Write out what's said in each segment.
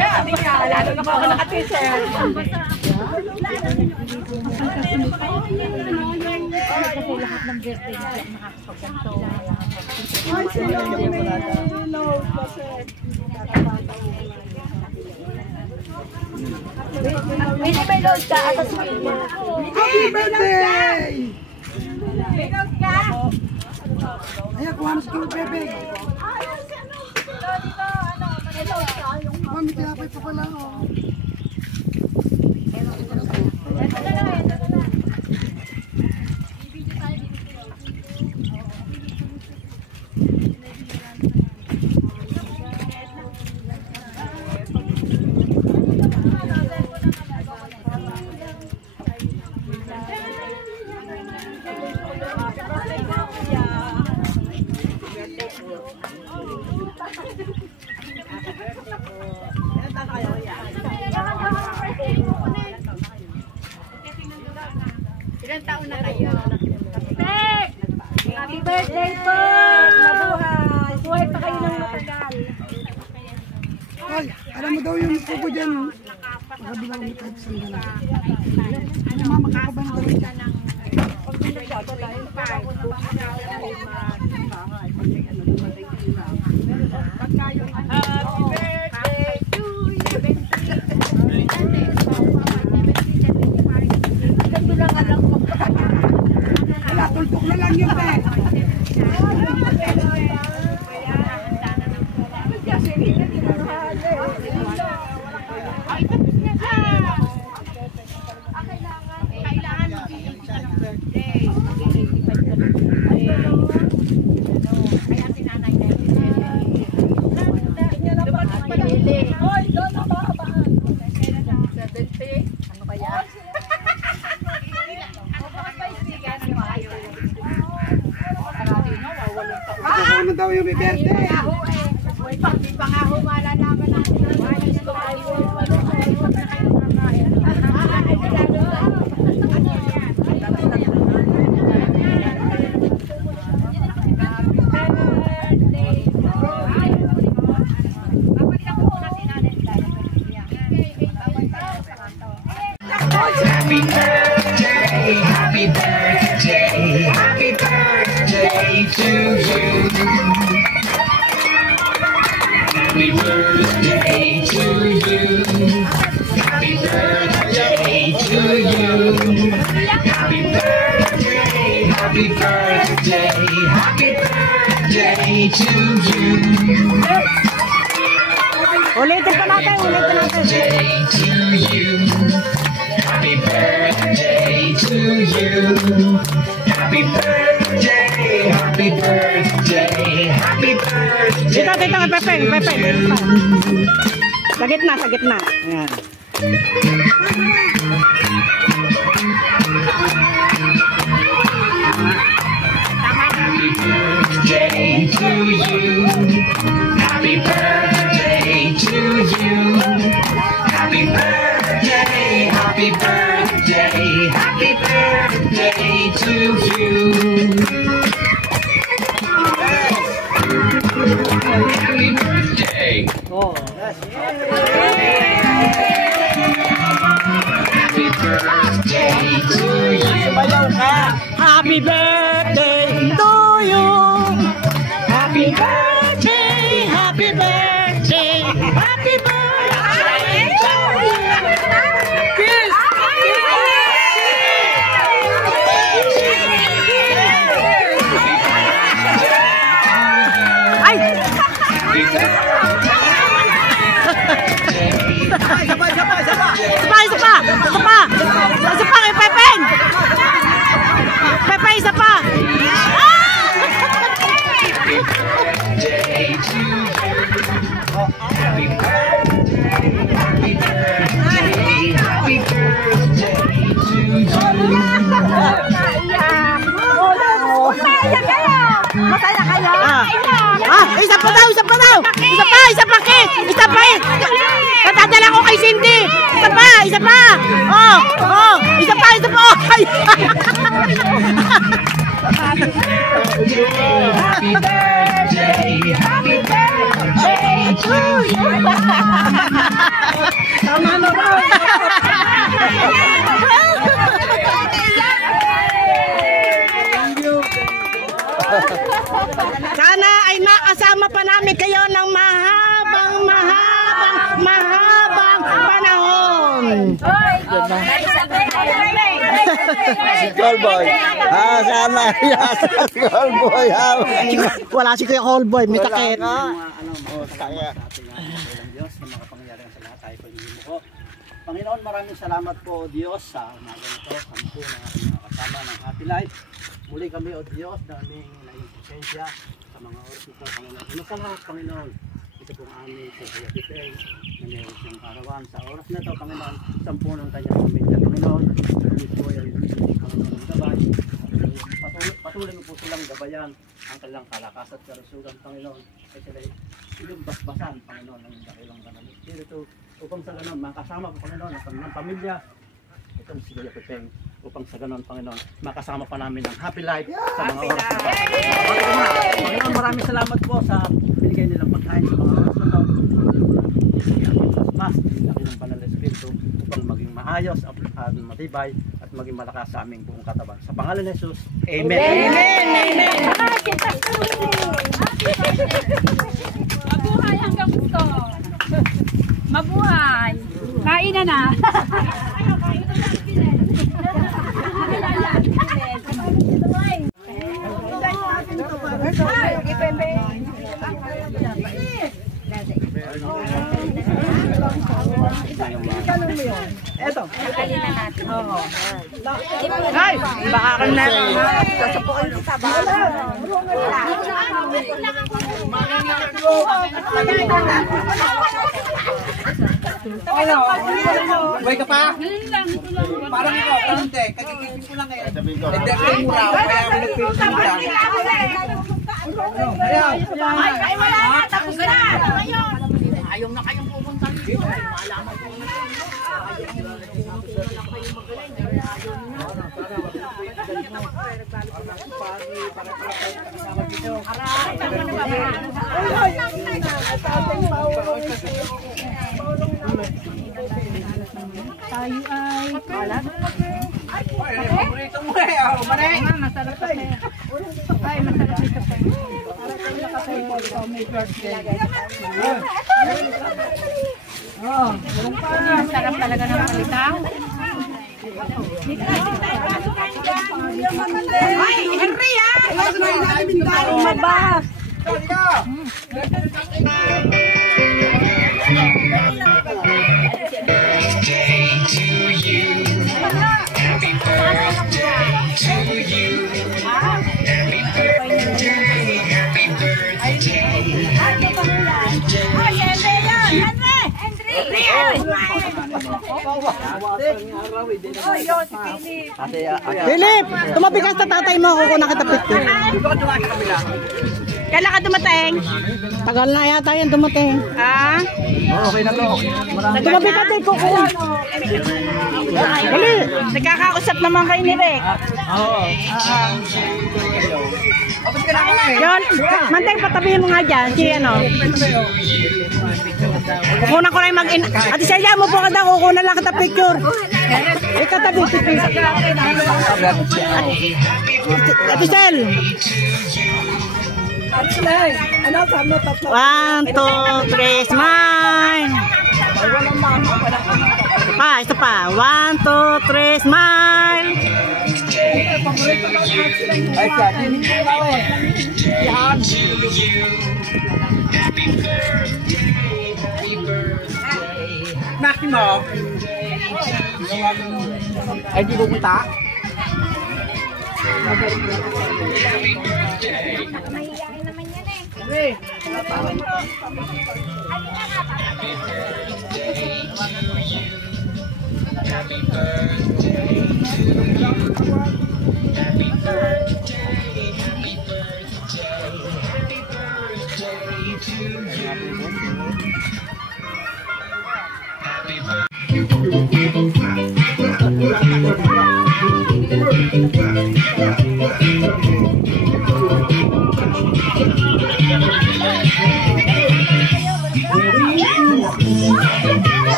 Sabi niya, lalo na ako naka-t-shirt. Kasi lahat ng birthday niya nakakapagkanto. Ay, sila may load kasi. May load ka, atas mo yun. Happy birthday! May load ka? Ayan, kuha na sa kong bebe. Mami, tinapay pa pala ako. Ilang taon na kayo? Happy birthday po! Mabuhay! Buhay pa kayo ng matagal. Ay, alam mo daw yung kuko dyan. Makabilang mo kahit saan na. Ano ma, makakabang daw ka ng Happy birthday to you! Wala, tultok na lang yun eh. Ano daw yung birthday? Di pa nga ho malalaman natin. Happy birthday, happy birthday, happy birthday to you. Happy birthday to you. Happy birthday to you. Happy birthday, happy birthday, happy birthday to you. Ulitin pa natin, ulitin natin. Birthday to you. Happy birthday to you. Happy birthday, happy birthday, happy birthday. Dito, dito, Pepeng, Pepeng. Sa gitna, sa gitna. Ayan. Happy birthday to you. Happy birthday to you. Happy birthday, happy birthday, happy birthday to you. Happy birthday. Oh, Happy birthday to you. Happy birthday to you. Happy birthday, happy birthday, happy birthday to you. Kiss! Ay! isa pa, isa pa, isa pa. Isa pa! Isa pa! Isa pa kay Pepeng! Pepe, isa pa! Day to you. Happy birthday, happy birthday, happy birthday to you. Masaya kayo! Masaya kayo? Isa pa daw! Isa pa daw! Isa pa! Isa pa! Isa pa! Natadala ko kay Cindy! Isa pa! Isa pa! Oh! Oh! Isa pa! Isa pa! Happy birthday, happy birthday to Tama na ba? Sana ay makasama pa namin kayo ng mahabang panahon. Si Callboy. Sana yan. Si Callboy. Wala si Kuya Callboy, may takit. Panginoon, maraming salamat po, Diyos, sa umaga nito. Kami po na mga kasama ng Happy Life. Muli kami, O Diyos, na aming naimpensya sa mga oras nito, Panginoon. Inusalat, Panginoon, ito pong aming sa Kuya Pipeng, na meron siyang karawan sa oras na ito, Panginoon. Sampu ng kanyang pamilya, Panginoon. Pagkakit po ay Panginoon ng gabay. Patuloy mo po silang gabayan ang kanilang kalakas at karusugan, Panginoon. Kasi sila yung basbasan, Panginoon, ng dakilang banal na Espiritu. Upang sa ganon, makasama po, Panginoon, ang kanilang pamilya. Itong si Kuya Pipeng. Upang sa ganon, Panginoon, makasama pa namin ng happy life sa mga oras na ito. Panginoon, maraming salamat po sa binigay nilang pagkain sa mga oras na ito. Mas, laki ng banal na Espiritu upang maging maayos at matibay at maging malakas sa aming buong katawan. Sa pangalan ni Jesus, Amen. Amen. Mabuhay hanggang gusto. Mabuhay. Kain na. Eto. Ay, baka ka na. Buhay ka pa? Parang ikaw, hindi. Kagigising ko lang eh. Nag-declare mo raw, kaya ako nag-declare mo lang. Ay, wala na. Tapos na. Ayaw na kayong pupunta dito. Malaman ko na. Tayo ay Paborito mo eh. Manay. masarap pa. Ay, masarap nito pa. Masarap talaga ng malitaw. Ay, Henry ah! Mabas. Birthday to you. Happy birthday to you. Happy birthday. Happy Philip, tumabigas na tatay mo ako kung nakatapit ko. Kailan ka dumating? Tagal na yata yan dumating. Ah? Okay na to. Tumabi ka din ko ko. Dali. Nagkakausap naman kayo ni Rick. Yon, mantay patabihin mo nga dyan. Si ano? Kukunan ko rin mag-in. Ate Celia, mo po ka daw. Kukunan lang kita picture. Ikatabi. Ate Cel. 1, 2, 3, smile. Ito pa. 1, 2, 3, smile. Ay, Kati. Naki mo. Ay, di pupunta?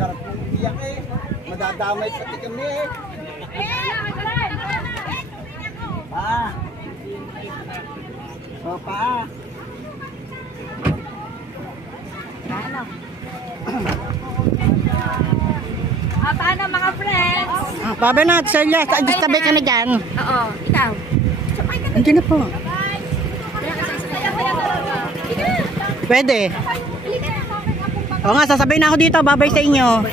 Sarap pong iyak eh. Madadamay pati kami eh. Pa. O, pa. Paano? Paano mga friends? Pabe na, Celia, tabi ka na dyan. Oo, ikaw. Andiyan na po. Pwede. Oo nga, sasabihin na ako dito, babay sa inyo.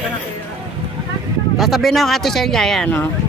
Sasabihin na ako, Ate Celia, yan o.